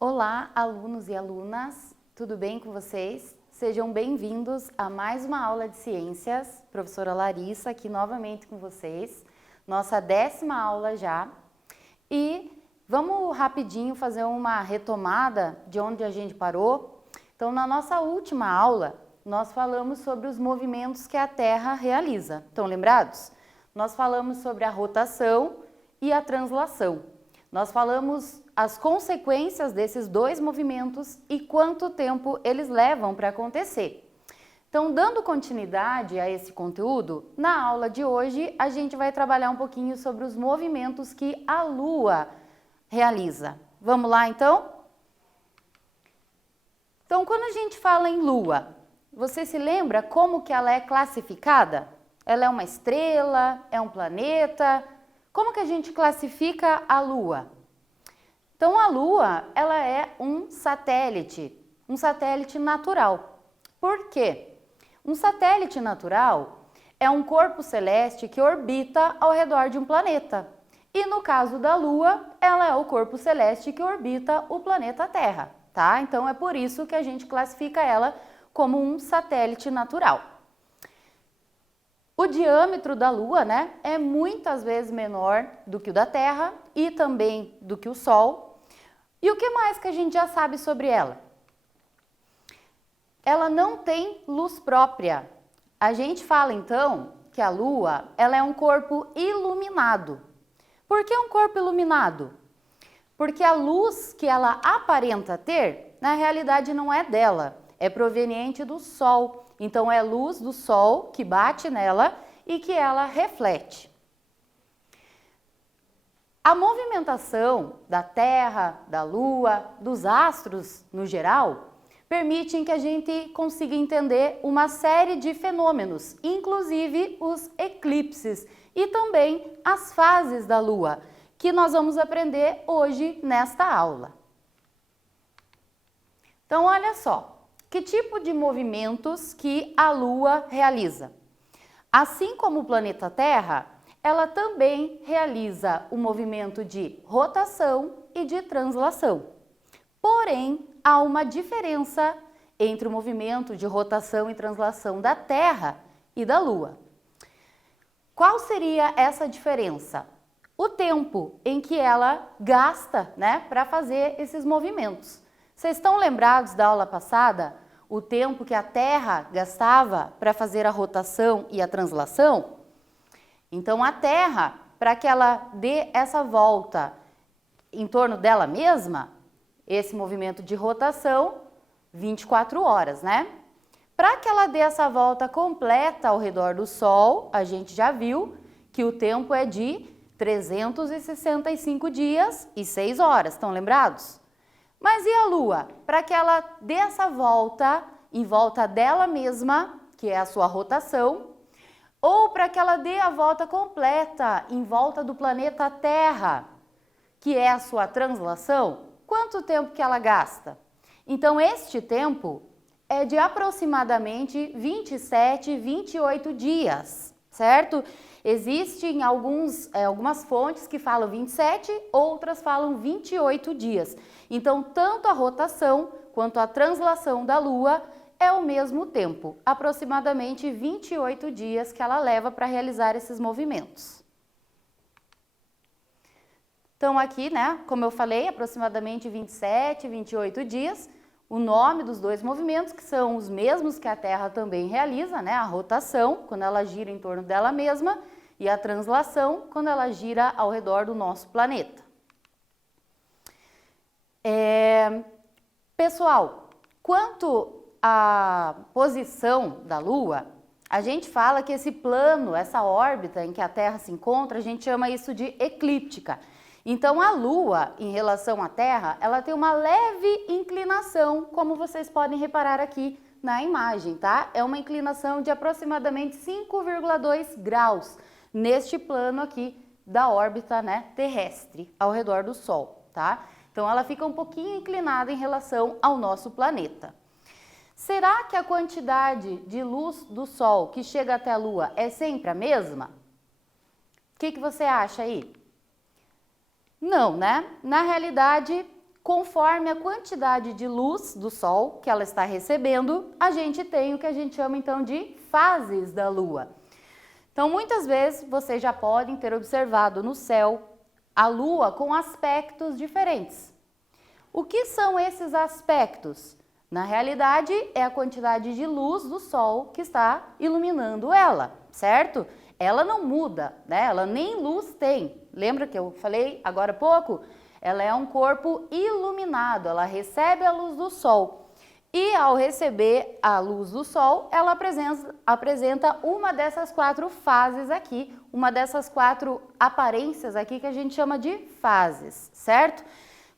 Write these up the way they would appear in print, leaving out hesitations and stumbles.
Olá, alunos e alunas, tudo bem com vocês? Sejam bem-vindos a mais uma aula de ciências. Professora Larissa aqui novamente com vocês, nossa 10ª aula já. E vamos rapidinho fazer uma retomada de onde a gente parou. Então, na nossa última aula, nós falamos sobre os movimentos que a Terra realiza. Estão lembrados? Nós falamos sobre a rotação e a translação. Nós falamos as consequências desses dois movimentos e quanto tempo eles levam para acontecer. Então, dando continuidade a esse conteúdo, na aula de hoje a gente vai trabalhar um pouquinho sobre os movimentos que a Lua realiza. Vamos lá, então? Então, quando a gente fala em Lua, você se lembra como que ela é classificada? Ela é uma estrela? É um planeta? Como que a gente classifica a Lua? Então, a Lua, ela é um satélite natural. Por quê? Um satélite natural é um corpo celeste que orbita ao redor de um planeta. E no caso da Lua, ela é o corpo celeste que orbita o planeta Terra, tá? Então, é por isso que a gente classifica ela como um satélite natural. O diâmetro da Lua, né, é muitas vezes menor do que o da Terra e também do que o Sol. E o que mais que a gente já sabe sobre ela? Ela não tem luz própria. A gente fala então que a Lua, ela é um corpo iluminado. Por que um corpo iluminado? Porque a luz que ela aparenta ter, na realidade não é dela, é proveniente do Sol. Então, é luz do Sol que bate nela e que ela reflete. A movimentação da Terra, da Lua, dos astros no geral, permitem que a gente consiga entender uma série de fenômenos, inclusive os eclipses e também as fases da Lua, que nós vamos aprender hoje nesta aula. Então, olha só. Que tipo de movimentos que a Lua realiza? Assim como o planeta Terra, ela também realiza o movimento de rotação e de translação. Porém, há uma diferença entre o movimento de rotação e translação da Terra e da Lua. Qual seria essa diferença? O tempo em que ela gasta, né, para fazer esses movimentos. Vocês estão lembrados da aula passada, o tempo que a Terra gastava para fazer a rotação e a translação? Então, a Terra, para que ela dê essa volta em torno dela mesma, esse movimento de rotação, 24 horas, né? Para que ela dê essa volta completa ao redor do Sol, a gente já viu que o tempo é de 365 dias e 6 horas, estão lembrados? Mas e a Lua? Para que ela dê essa volta em volta dela mesma, que é a sua rotação, ou para que ela dê a volta completa em volta do planeta Terra, que é a sua translação, quanto tempo que ela gasta? Então, este tempo é de aproximadamente 27, 28 dias, certo? Existem algumas fontes que falam 27, outras falam 28 dias. Então, tanto a rotação quanto a translação da Lua é o mesmo tempo, aproximadamente 28 dias que ela leva para realizar esses movimentos. Então, aqui, né, como eu falei, aproximadamente 27, 28 dias, o nome dos dois movimentos, que são os mesmos que a Terra também realiza, né, a rotação, quando ela gira em torno dela mesma, e a translação, quando ela gira ao redor do nosso planeta. Pessoal, quanto à posição da Lua, a gente fala que esse plano, essa órbita em que a Terra se encontra, a gente chama isso de eclíptica. Então, a Lua, em relação à Terra, ela tem uma leve inclinação, como vocês podem reparar aqui na imagem, tá? É uma inclinação de aproximadamente 5,2 graus neste plano aqui da órbita, né, terrestre ao redor do Sol, tá? Então, ela fica um pouquinho inclinada em relação ao nosso planeta. Será que a quantidade de luz do Sol que chega até a Lua é sempre a mesma? O que você acha aí? Não, né? Na realidade, conforme a quantidade de luz do Sol que ela está recebendo, a gente tem o que a gente chama então de fases da Lua. Então, muitas vezes vocês já podem ter observado no céu a Lua com aspectos diferentes. O que são esses aspectos? Na realidade, é a quantidade de luz do Sol que está iluminando ela, certo? Ela não muda, né? Ela nem luz tem. Lembra que eu falei agora há pouco? Ela é um corpo iluminado, ela recebe a luz do Sol. E ao receber a luz do Sol, ela apresenta uma dessas 4 fases aqui, uma dessas 4 aparências aqui que a gente chama de fases, certo?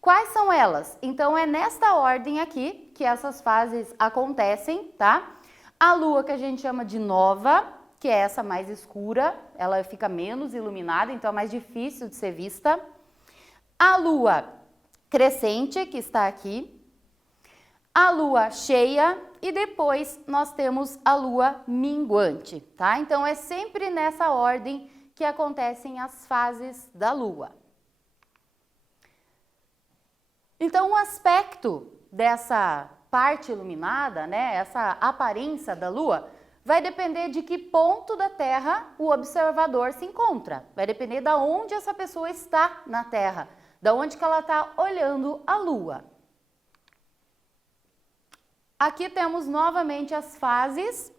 Quais são elas? Então é nesta ordem aqui que essas fases acontecem, tá? A Lua que a gente chama de nova, que é essa mais escura, ela fica menos iluminada, então é mais difícil de ser vista. A Lua crescente, que está aqui. A Lua cheia e depois nós temos a Lua minguante, tá? Então é sempre nessa ordem que acontecem as fases da Lua. Então o aspecto dessa parte iluminada, né, essa aparência da Lua, vai depender de que ponto da Terra o observador se encontra. Vai depender de onde essa pessoa está na Terra, de onde que ela está olhando a Lua. Aqui temos novamente as fases,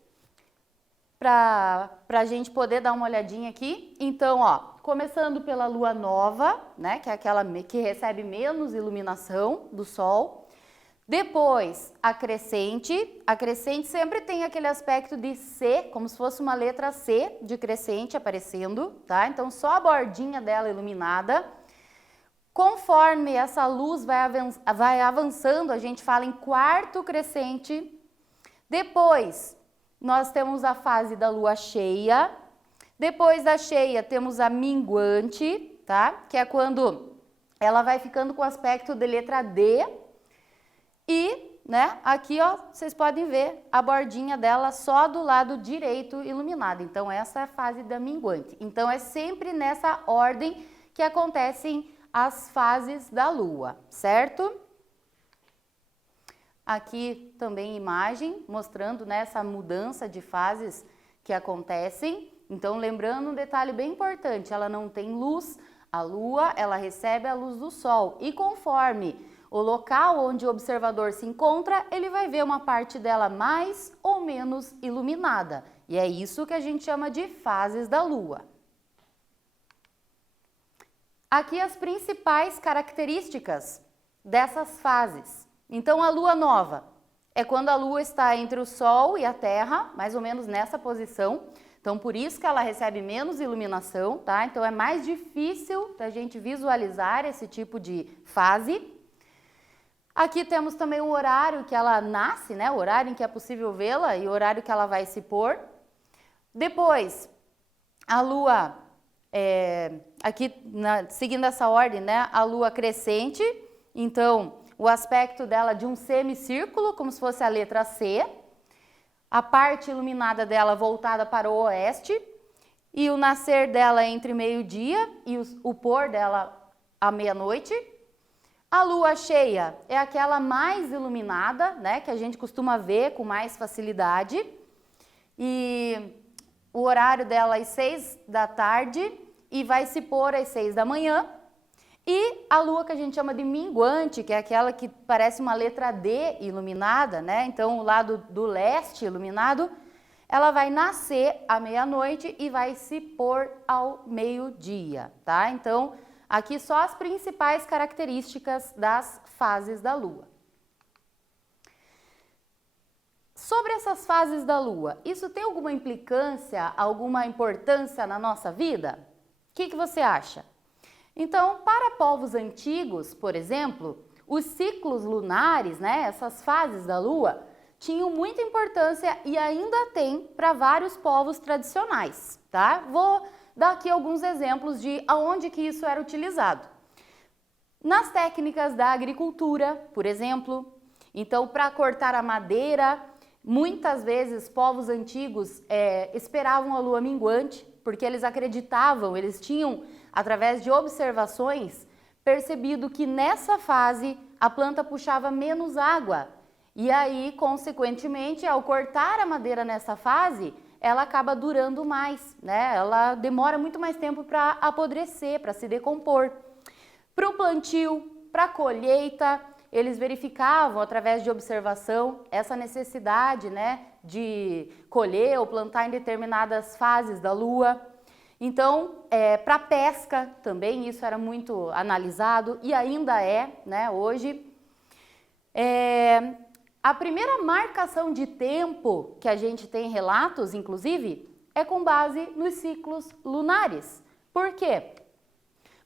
para a gente poder dar uma olhadinha aqui. Então, ó, começando pela Lua nova, né, que é aquela que recebe menos iluminação do Sol. Depois, a crescente. A crescente sempre tem aquele aspecto de C, como se fosse uma letra C de crescente aparecendo, tá? Então, só a bordinha dela iluminada. Conforme essa luz vai avançando, a gente fala em quarto crescente. Depois, nós temos a fase da Lua cheia. Depois da cheia, temos a minguante, tá? Que é quando ela vai ficando com o aspecto de letra D. E, né, aqui, ó, vocês podem ver a bordinha dela só do lado direito iluminada. Então, essa é a fase da minguante. Então, é sempre nessa ordem que acontecem as fases da Lua, certo? Aqui também imagem mostrando, né, essa mudança de fases que acontecem. Então, lembrando um detalhe bem importante, ela não tem luz, a Lua, ela recebe a luz do Sol. E conforme o local onde o observador se encontra, ele vai ver uma parte dela mais ou menos iluminada. E é isso que a gente chama de fases da Lua. Aqui as principais características dessas fases. Então, a Lua nova é quando a Lua está entre o Sol e a Terra, mais ou menos nessa posição. Então, por isso que ela recebe menos iluminação, tá? Então, é mais difícil da gente visualizar esse tipo de fase. Aqui temos também o horário que ela nasce, né? O horário em que é possível vê-la e o horário que ela vai se pôr. Depois, a Lua... aqui, seguindo essa ordem, né, a Lua crescente, então o aspecto dela de um semicírculo, como se fosse a letra C, a parte iluminada dela voltada para o oeste, e o nascer dela entre meio-dia e o pôr dela à meia-noite. A Lua cheia é aquela mais iluminada, né, que a gente costuma ver com mais facilidade, e o horário dela às 6 da tarde e vai se pôr às 6 da manhã. E a Lua que a gente chama de minguante, que é aquela que parece uma letra D iluminada, né? Então, o lado do leste iluminado, ela vai nascer à meia-noite e vai se pôr ao meio-dia, tá? Então, aqui só as principais características das fases da Lua. Sobre essas fases da Lua, isso tem alguma implicância, alguma importância na nossa vida? O que você acha? Então, para povos antigos, por exemplo, os ciclos lunares, né, essas fases da Lua, tinham muita importância e ainda tem para vários povos tradicionais, tá? Vou dar aqui alguns exemplos de aonde que isso era utilizado. Nas técnicas da agricultura, por exemplo, então para cortar a madeira, Muitas vezes, povos antigos esperavam a lua minguante, porque eles acreditavam, eles tinham, através de observações, percebido que nessa fase a planta puxava menos água. E aí, consequentemente, ao cortar a madeira nessa fase, ela acaba durando mais, né? Ela demora muito mais tempo para apodrecer, para se decompor. Para o plantio, para a colheita, eles verificavam através de observação essa necessidade, né, de colher ou plantar em determinadas fases da lua. Então, para a pesca também isso era muito analisado e ainda é, né, hoje. A primeira marcação de tempo que a gente tem relatos, inclusive, é com base nos ciclos lunares. Por quê?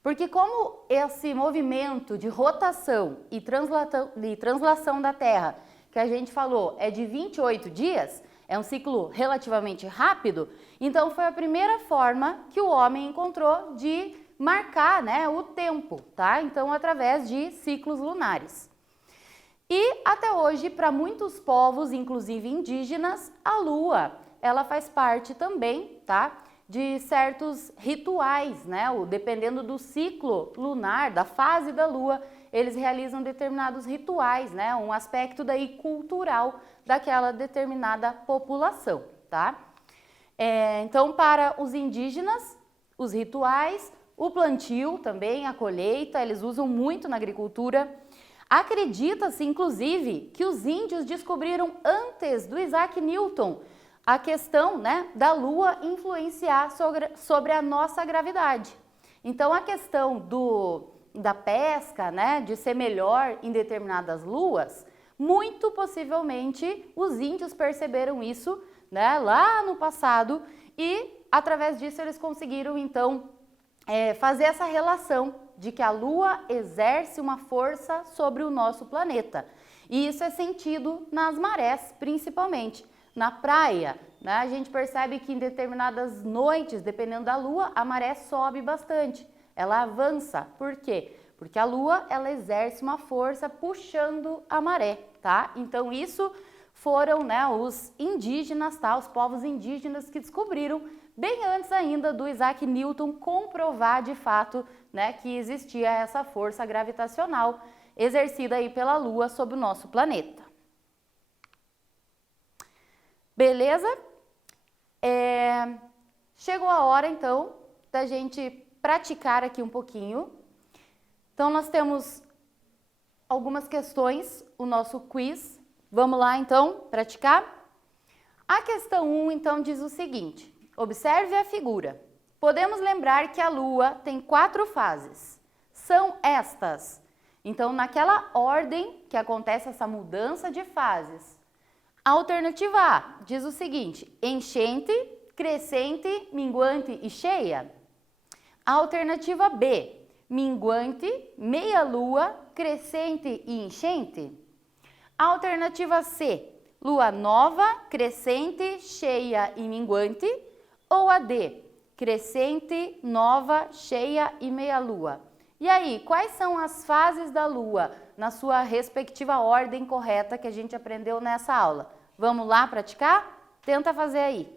Porque como esse movimento de rotação e translação da Terra, que a gente falou, é de 28 dias, é um ciclo relativamente rápido, então foi a primeira forma que o homem encontrou de marcar, né, o tempo, tá? Então, através de ciclos lunares. E até hoje, para muitos povos, inclusive indígenas, a lua, ela faz parte também, tá, de certos rituais, né? Dependendo do ciclo lunar, da fase da lua, eles realizam determinados rituais, né? Um aspecto daí cultural daquela determinada população, tá? Então, para os indígenas, os rituais, o plantio também, a colheita, eles usam muito na agricultura. Acredita-se, inclusive, que os índios descobriram antes do Isaac Newton a questão, né, da Lua influenciar sobre a nossa gravidade. Então, a questão da pesca, né, de ser melhor em determinadas luas, muito possivelmente os índios perceberam isso, né, lá no passado e, através disso, eles conseguiram, então, fazer essa relação de que a Lua exerce uma força sobre o nosso planeta. E isso é sentido nas marés, principalmente. Na praia, né, a gente percebe que em determinadas noites, dependendo da lua, a maré sobe bastante, ela avança. Por quê? Porque a lua, ela exerce uma força puxando a maré, tá? Então isso foram, né, os indígenas, tá? Os povos indígenas que descobriram bem antes ainda do Isaac Newton comprovar de fato, né, que existia essa força gravitacional exercida aí pela lua sobre o nosso planeta. Beleza? Chegou a hora, então, da gente praticar aqui um pouquinho. Então, nós temos algumas questões, o nosso quiz. Vamos lá, então, praticar? A questão 1, então, diz o seguinte. Observe a figura. Podemos lembrar que a Lua tem 4 fases. São estas. Então, naquela ordem que acontece essa mudança de fases. A alternativa A diz o seguinte, enchente, crescente, minguante e cheia. A alternativa B, minguante, meia-lua, crescente e enchente. A alternativa C, lua nova, crescente, cheia e minguante. Ou a D, crescente, nova, cheia e meia-lua. E aí, quais são as fases da lua na sua respectiva ordem correta que a gente aprendeu nessa aula? Vamos lá praticar? Tenta fazer aí.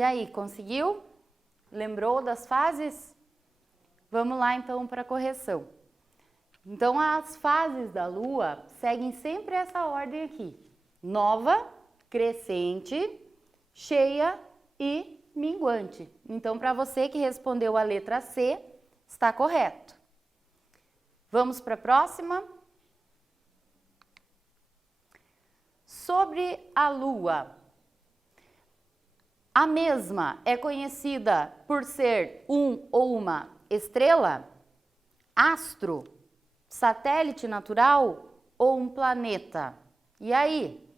E aí, conseguiu? Lembrou das fases? Vamos lá então para a correção. Então, as fases da Lua seguem sempre essa ordem aqui: nova, crescente, cheia e minguante. Então, para você que respondeu a letra C, está correto. Vamos para a próxima? Sobre a Lua. A mesma é conhecida por ser um ou uma estrela, astro, satélite natural ou um planeta? E aí?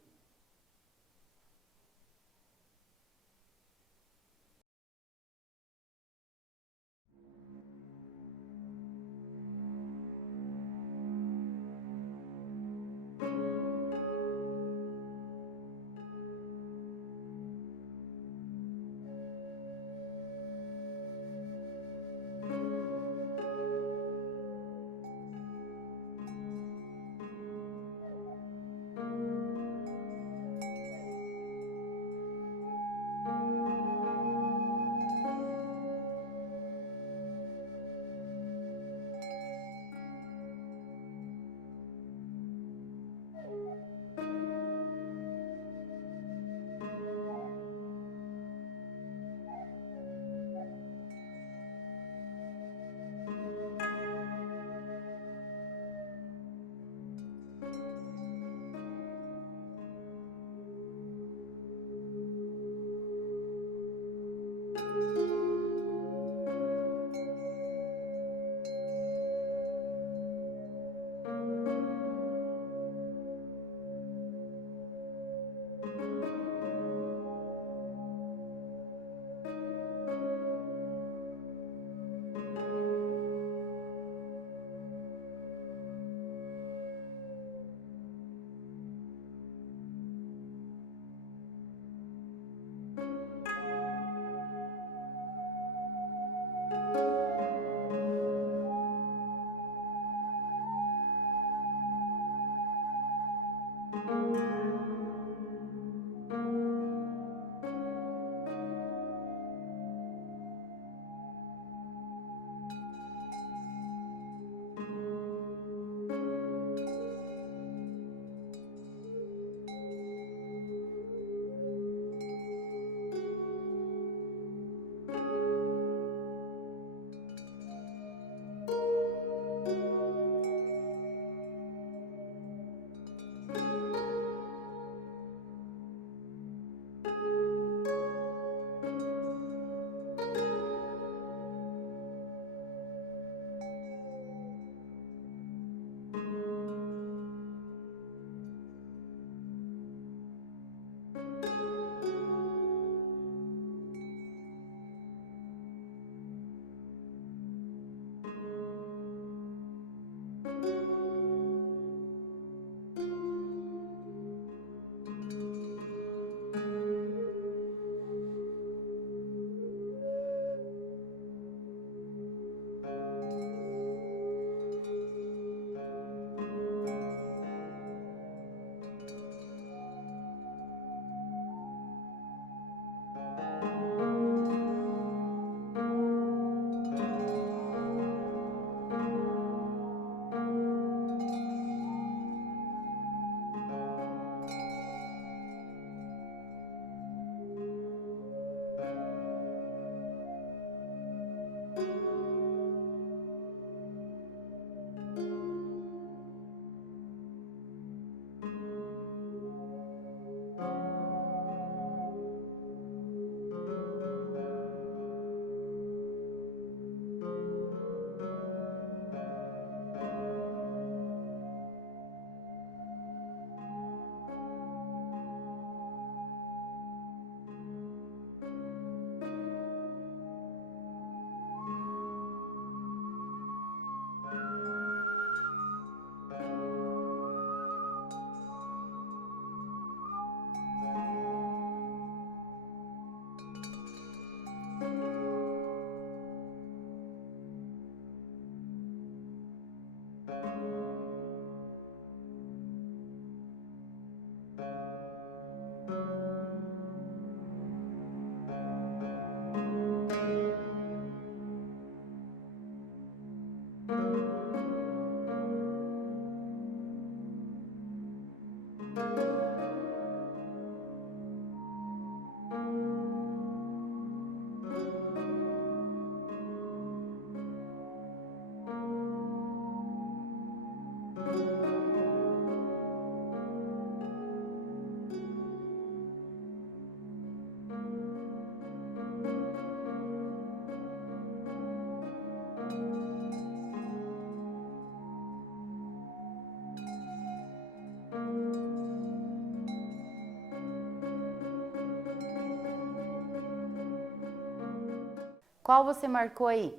Qual você marcou aí?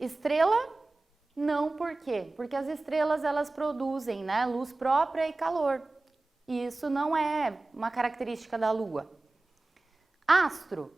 Estrela? Não, por quê? Porque as estrelas elas produzem, né, luz própria e calor. E isso não é uma característica da Lua. Astro?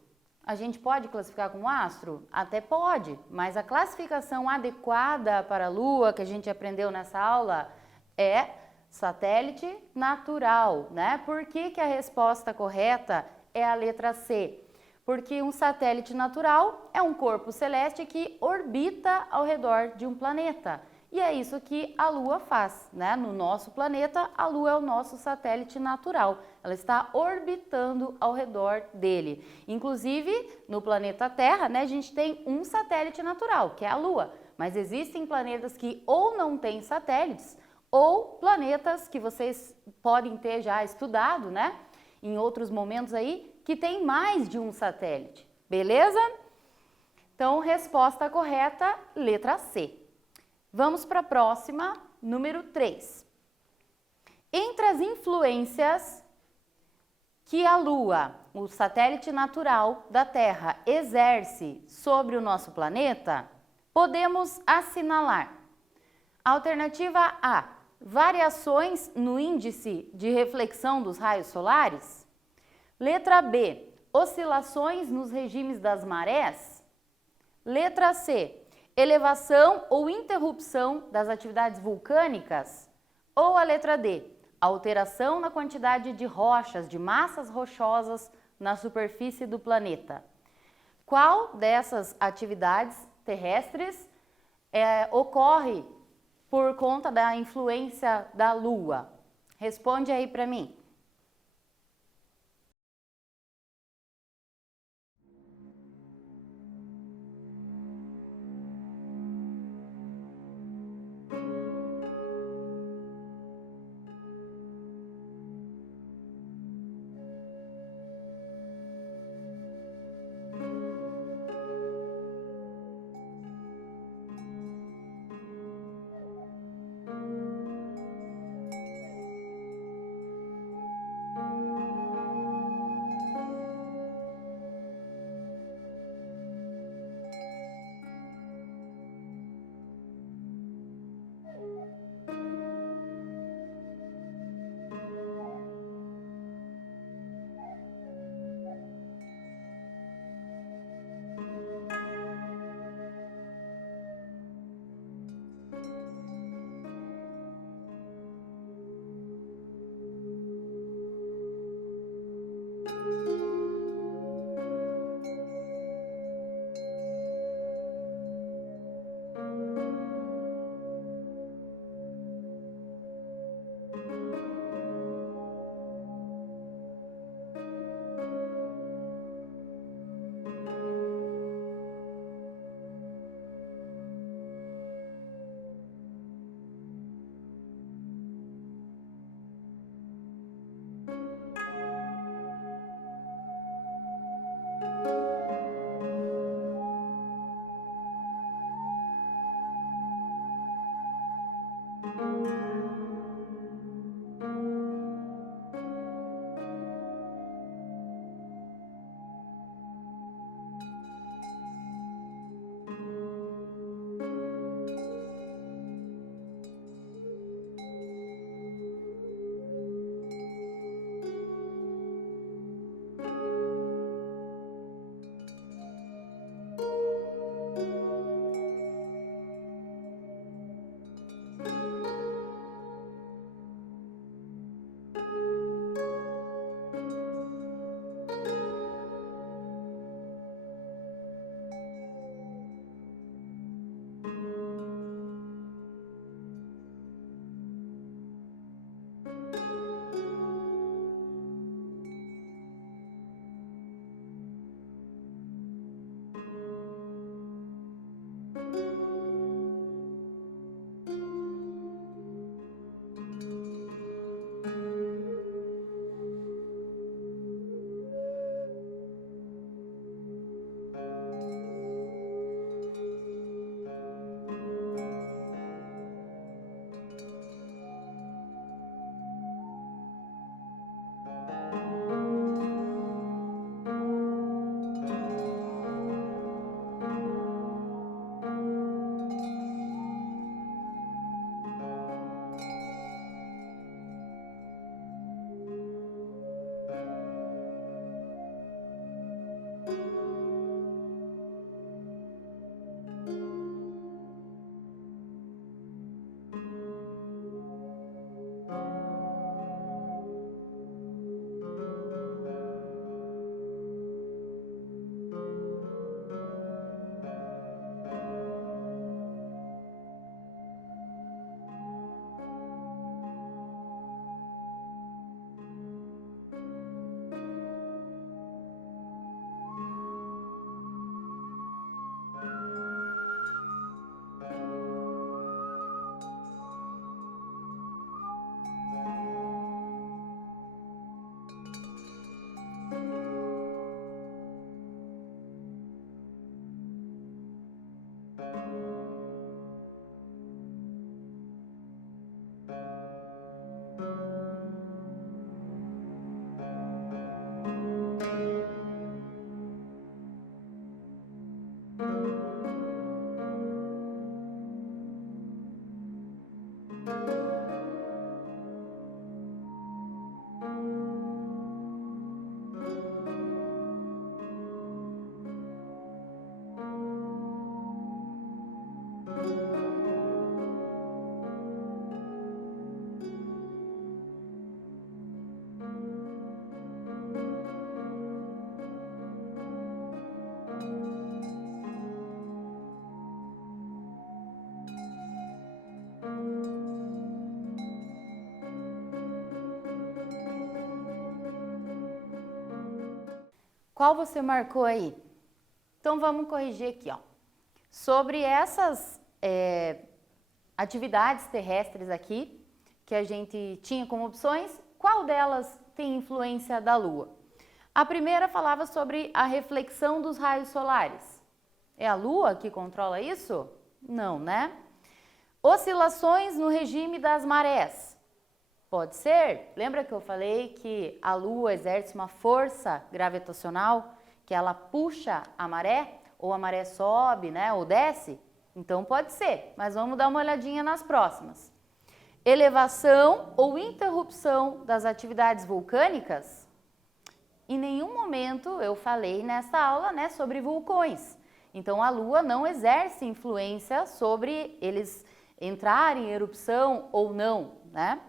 A gente pode classificar como astro? Até pode, mas a classificação adequada para a Lua, que a gente aprendeu nessa aula, é satélite natural, né? Por que que a resposta correta é a letra C? Porque um satélite natural é um corpo celeste que orbita ao redor de um planeta. E é isso que a Lua faz, né? No nosso planeta, a Lua é o nosso satélite natural. Ela está orbitando ao redor dele. Inclusive, no planeta Terra, né, a gente tem um satélite natural, que é a Lua. Mas existem planetas que ou não têm satélites, ou planetas que vocês podem ter já estudado, né? Em outros momentos aí, que tem mais de um satélite. Beleza? Então, resposta correta, letra C. Vamos para a próxima, número 3. Entre as influências que a Lua, o satélite natural da Terra, exerce sobre o nosso planeta, podemos assinalar. Alternativa A, variações no índice de reflexão dos raios solares. Letra B, oscilações nos regimes das marés. Letra C, elevação ou interrupção das atividades vulcânicas? Ou a letra D, alteração na quantidade de rochas, de massas rochosas na superfície do planeta? Qual dessas atividades terrestres ocorre por conta da influência da Lua? Responde aí para mim. Qual você marcou aí? Então vamos corrigir aqui, ó. Sobre essas atividades terrestres aqui, que a gente tinha como opções, qual delas tem influência da Lua? A primeira falava sobre a reflexão dos raios solares. É a Lua que controla isso? Não, né? Oscilações no regime das marés. Pode ser? Lembra que eu falei que a Lua exerce uma força gravitacional, que ela puxa a maré, ou a maré sobe, né, ou desce? Então pode ser, mas vamos dar uma olhadinha nas próximas. Elevação ou interrupção das atividades vulcânicas? Em nenhum momento eu falei nessa aula, né, sobre vulcões. Então a Lua não exerce influência sobre eles entrarem em erupção ou não, né?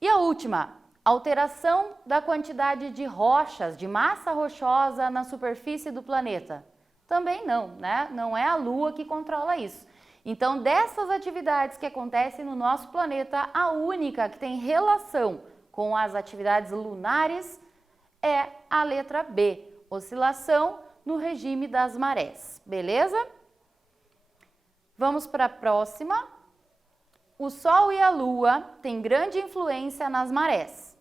E a última, alteração da quantidade de rochas, de massa rochosa na superfície do planeta. Também não, né? Não é a Lua que controla isso. Então, dessas atividades que acontecem no nosso planeta, a única que tem relação com as atividades lunares é a letra B, oscilação no regime das marés, beleza? Vamos para a próxima. O Sol e a Lua têm grande influência nas marés,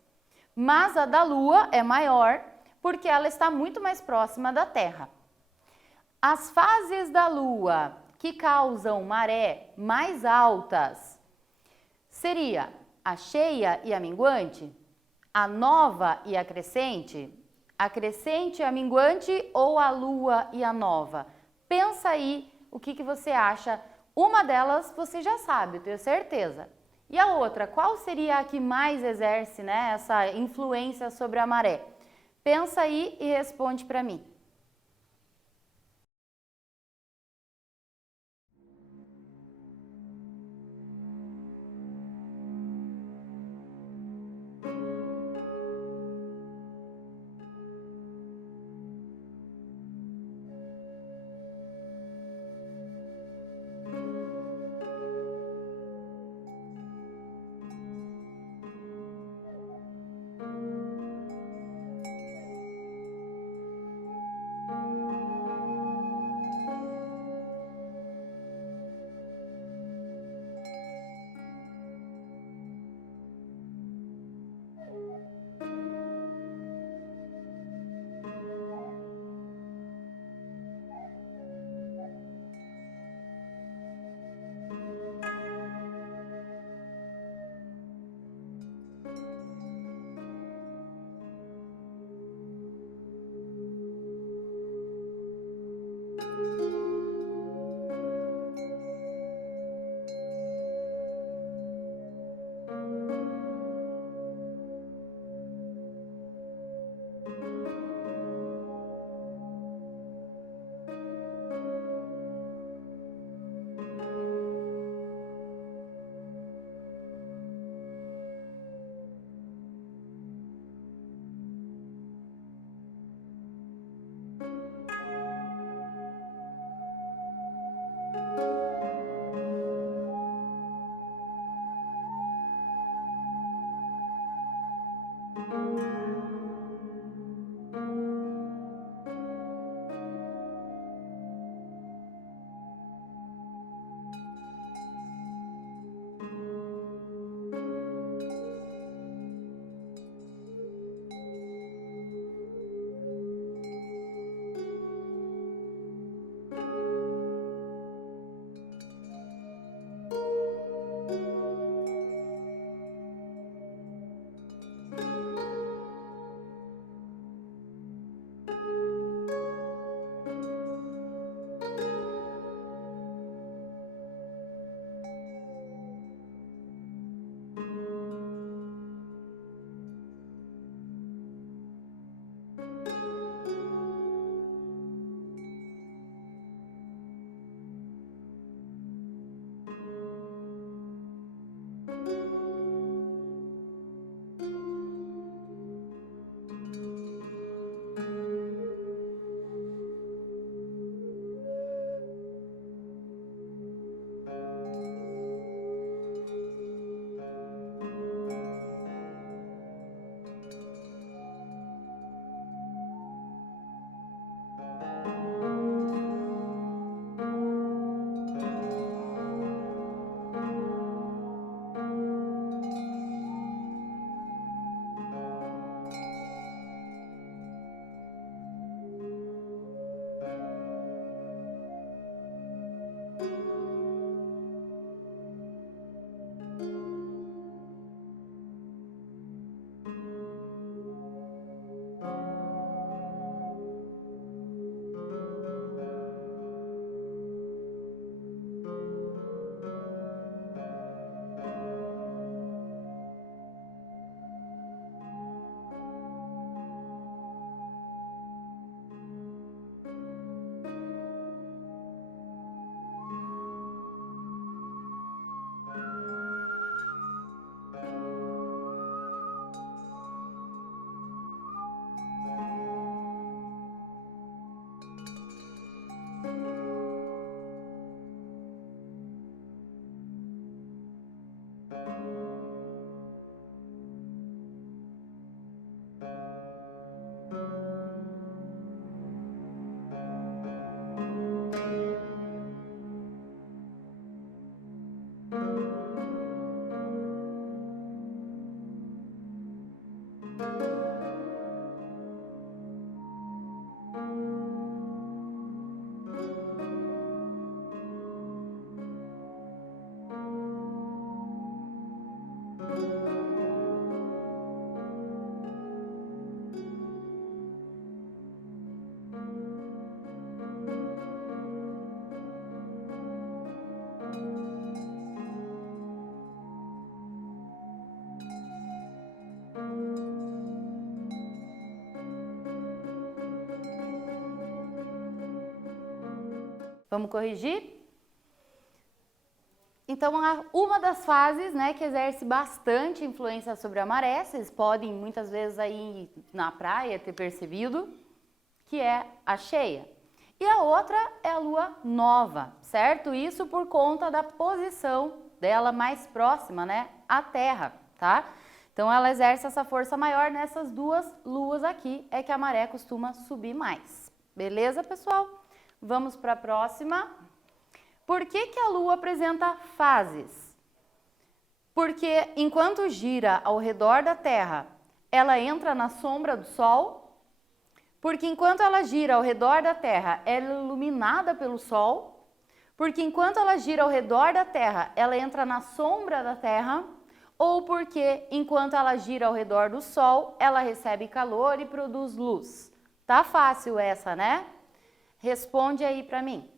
mas a da Lua é maior porque ela está muito mais próxima da Terra. As fases da Lua que causam maré mais altas seria a cheia e a minguante, a nova e a crescente e a minguante ou a Lua e a nova? Pensa aí o que você acha. Uma delas você já sabe, eu tenho certeza. E a outra, qual seria a que mais exerce, né, essa influência sobre a maré? Pensa aí e responde para mim. Vamos corrigir? Então, uma das fases, né, que exerce bastante influência sobre a maré, vocês podem muitas vezes aí na praia ter percebido, que é a cheia. E a outra é a lua nova, certo? Isso por conta da posição dela mais próxima, né, à Terra, tá? Então, ela exerce essa força maior nessas duas luas aqui, é que a maré costuma subir mais. Beleza, pessoal? Vamos para a próxima. Por que que a Lua apresenta fases? Porque enquanto gira ao redor da Terra, ela entra na sombra do Sol. Porque enquanto ela gira ao redor da Terra, ela é iluminada pelo Sol. Porque enquanto ela gira ao redor da Terra, ela entra na sombra da Terra. Ou porque enquanto ela gira ao redor do Sol, ela recebe calor e produz luz. Tá fácil essa, né? Responde aí para mim.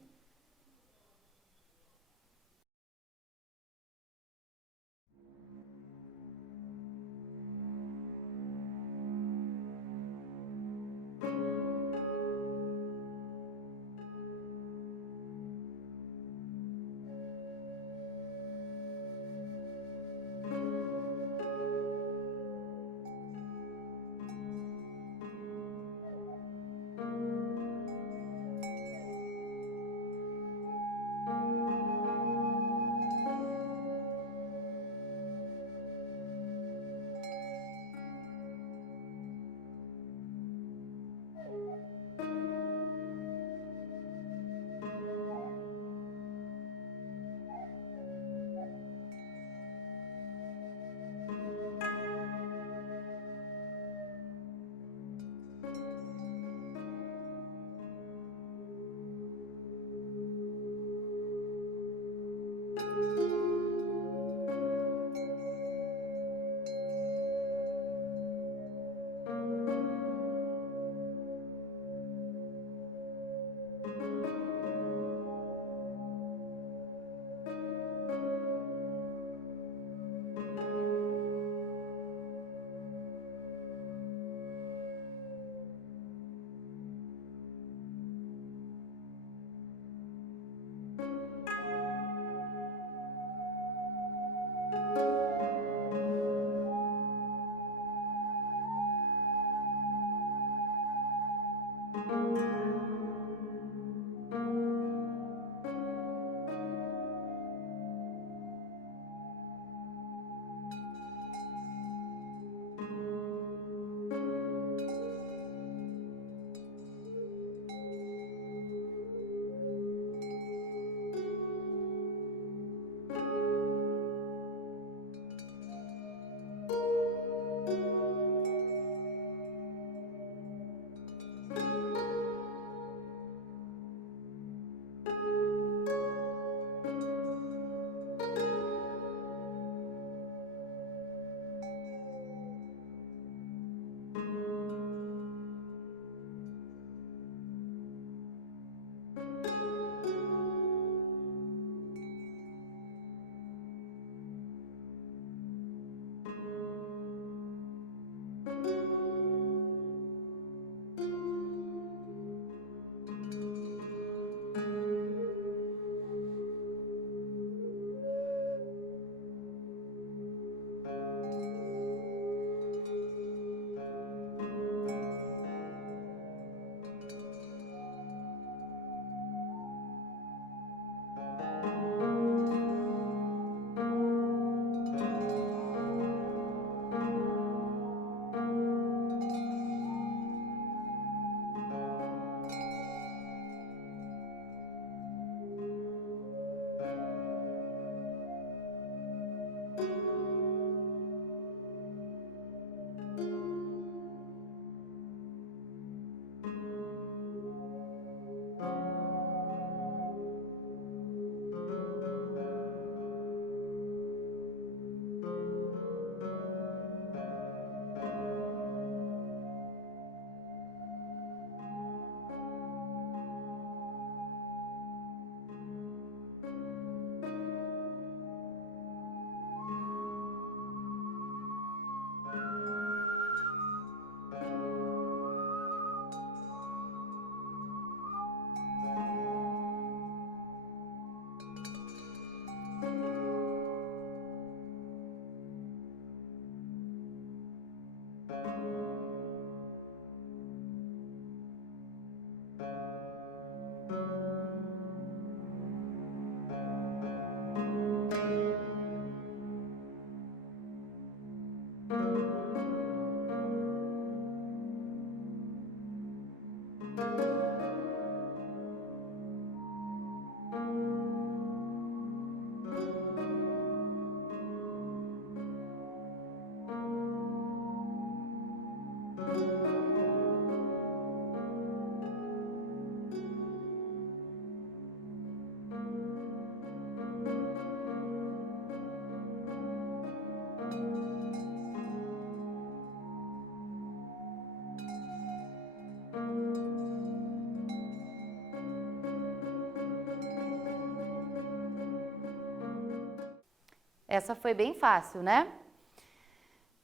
Essa foi bem fácil, né?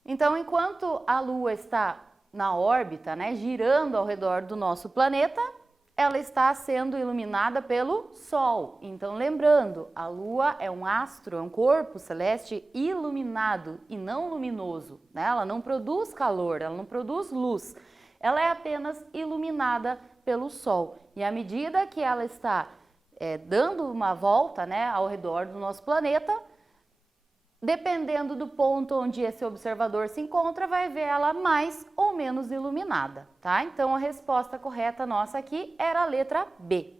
Então, enquanto a Lua está na órbita, né, girando ao redor do nosso planeta, ela está sendo iluminada pelo Sol. Então, lembrando, a Lua é um astro, é um corpo celeste iluminado e não luminoso, né? Ela não produz calor, ela não produz luz, ela é apenas iluminada pelo Sol. E à medida que ela está dando uma volta, né, ao redor do nosso planeta, dependendo do ponto onde esse observador se encontra, vai ver ela mais ou menos iluminada, tá? Então, a resposta correta nossa aqui era a letra B.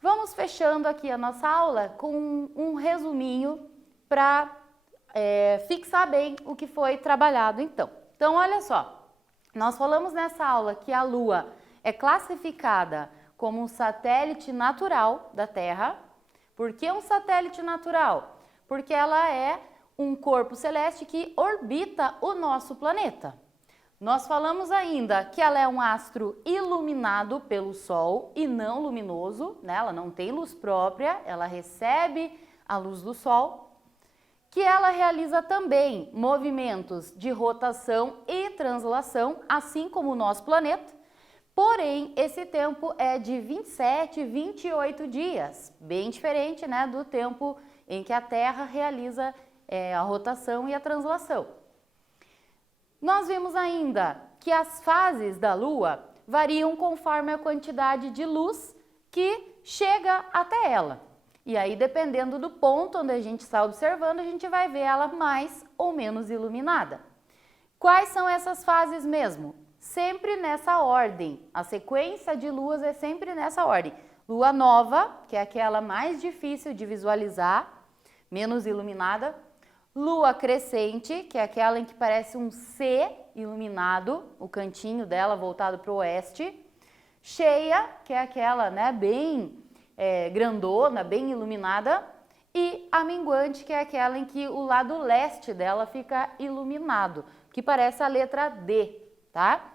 Vamos fechando aqui a nossa aula com um resuminho para fixar bem o que foi trabalhado então. Então, olha só, nós falamos nessa aula que a Lua é classificada como um satélite natural da Terra. Por que um satélite natural? Porque ela é um corpo celeste que orbita o nosso planeta. Nós falamos ainda que ela é um astro iluminado pelo Sol e não luminoso, né? Ela não tem luz própria, ela recebe a luz do Sol. Que ela realiza também movimentos de rotação e translação, assim como o nosso planeta. Porém, esse tempo é de 27, 28 dias, bem diferente, né, do tempo em que a Terra realiza a rotação e a translação. Nós vimos ainda que as fases da Lua variam conforme a quantidade de luz que chega até ela. E aí, dependendo do ponto onde a gente está observando, a gente vai ver ela mais ou menos iluminada. Quais são essas fases mesmo? Sempre nessa ordem, a sequência de luas é sempre nessa ordem. Lua nova, que é aquela mais difícil de visualizar, menos iluminada. Lua crescente, que é aquela em que parece um C iluminado, o cantinho dela voltado para o oeste. Cheia, que é aquela, né, bem grandona, bem iluminada. E a minguante, que é aquela em que o lado leste dela fica iluminado, que parece a letra D, tá?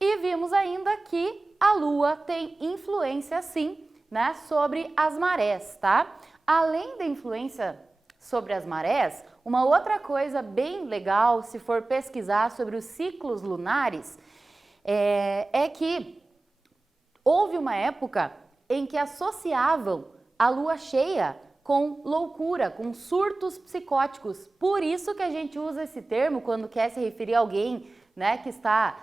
E vimos ainda que a Lua tem influência, sim, né, sobre as marés, tá? Além da influência sobre as marés, uma outra coisa bem legal, se for pesquisar sobre os ciclos lunares, é que houve uma época em que associavam a Lua cheia com loucura, com surtos psicóticos. Por isso que a gente usa esse termo quando quer se referir a alguém, né, que está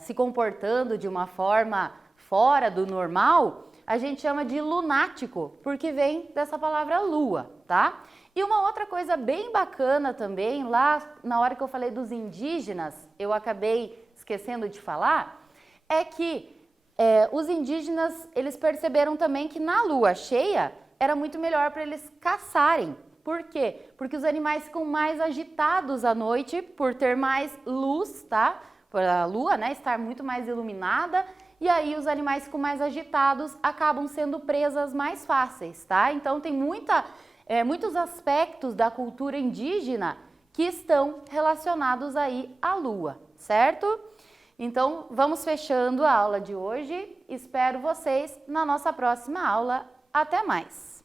se comportando de uma forma fora do normal, a gente chama de lunático, porque vem dessa palavra lua, tá? E uma outra coisa bem bacana também, lá na hora que eu falei dos indígenas, eu acabei esquecendo de falar, é que os indígenas, eles perceberam também que na lua cheia era muito melhor para eles caçarem. Por quê? Porque os animais ficam mais agitados à noite por ter mais luz, tá? Por a lua, né, estar muito mais iluminada, e aí os animais ficam mais agitados, acabam sendo presas mais fáceis, tá? Então tem muitos aspectos da cultura indígena que estão relacionados aí à lua, certo? Então vamos fechando a aula de hoje, espero vocês na nossa próxima aula, até mais!